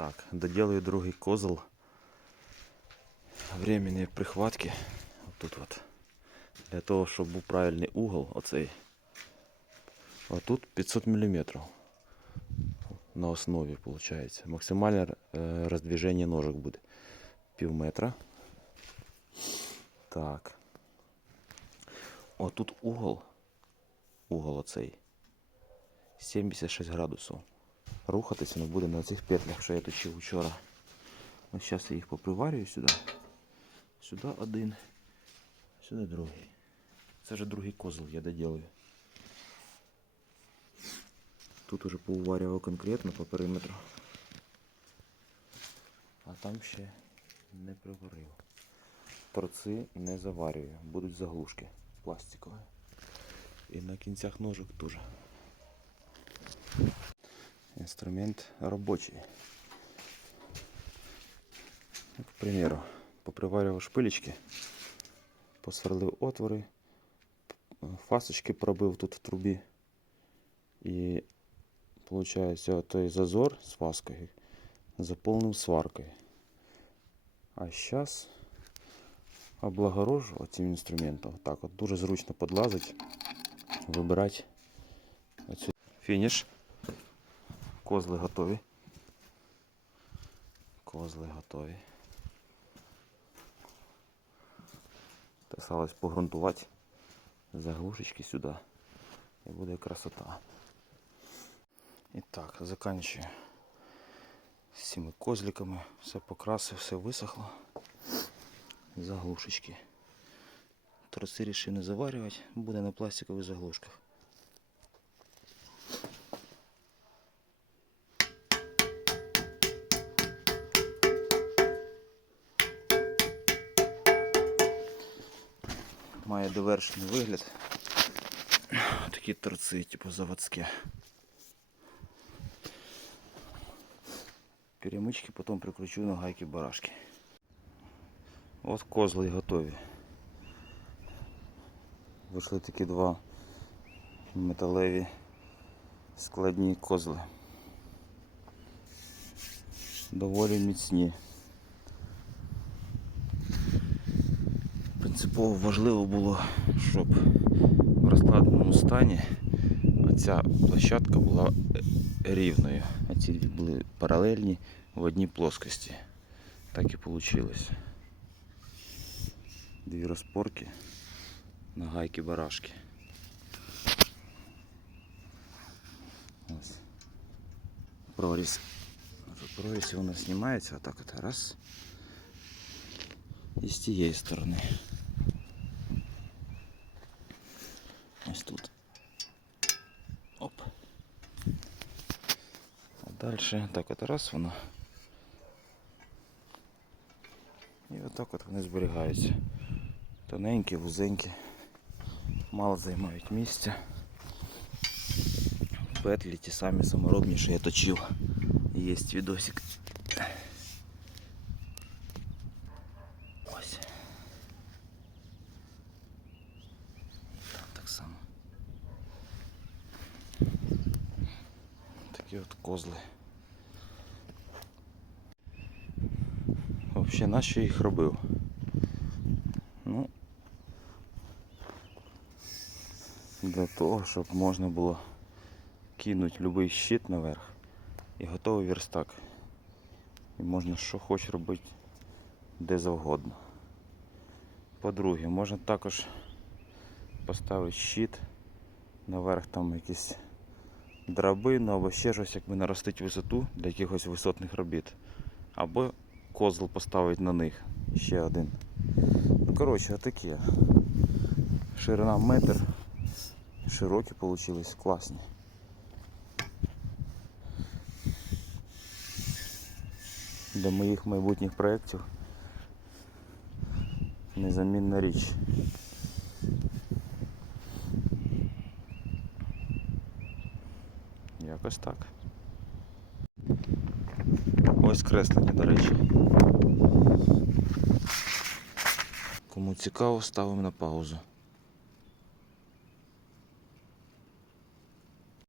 Так, доделаю другий козел. Временні прихватки. Тут от. Для того, щоб був правильний угол, оцей. Отут 500 мм на основі, виходить. Максимальне е, роздвіження ножок буде. Пів метра. Так. Отут угол. Угол оцей. 76 градусів. Рухатися не буде на цих петлях, що я точив вчора. Ось зараз я їх поприварюю сюди. Сюди один, сюди другий. Це вже другий козел я доделаю. Тут уже поуварював конкретно по периметру. А там ще не приварив. Торці не заварюю, будуть заглушки пластикові. І на кінцях ножок теж. Інструмент робочий. К примеру, поприварював шпилечки, посверлив отвори, фасочки пробив тут в трубі. І виходить, той зазор з фаскою заповнив сваркою. А зараз облагорожу цим інструментом. Так от дуже зручно подлазить, вибирати оцю фініш. Козли готові. Козли готові. Осталось погрунтувати заглушечки сюди. І буде красота. І так, заканчую з цими козликами. Все покрасив, все висохло. Заглушечки. Троси рішив не заварювати, буде на пластикових заглушках. Має довершений вигляд. Такі торці, типу заводські. Перемички потім прикручу на гайки барашки. От козли готові. Вийшли такі два металеві складні козли. Доволі міцні. Принципово важливо було, щоб в розкладеному стані оця площадка була рівною. А ці дві були паралельні в одній плоскості. Так і вийшло. Дві розпорки на гайки барашки. Ось. Проріз. Проріз воно знімається отак от раз. І з тієї сторони. Ось тут. Оп. А далі так от раз воно. І отак от вони зберігаються. Тоненькі, вузенькі, мало займають місця. Петлі ті самі саморобні, що я точив. Є відосик. Ось. Там так само. Такі от козли. Взагалі, нащо їх робив? Ну, для того, щоб можна було кинути будь-який щит наверх і готовий верстак. І можна що хоч робити де завгодно. По-друге, можна також поставити щит наверх там якісь драбину або ще щось, якби наростити висоту для якихось висотних робіт. Або козл поставити на них. Ще один. Ну, коротше, отаке. Ширина метр. Широкі получились, класні. Для моїх майбутніх проєктів незамінна річ. Якось так. Ось креслення, до речі. Кому цікаво, ставимо на паузу.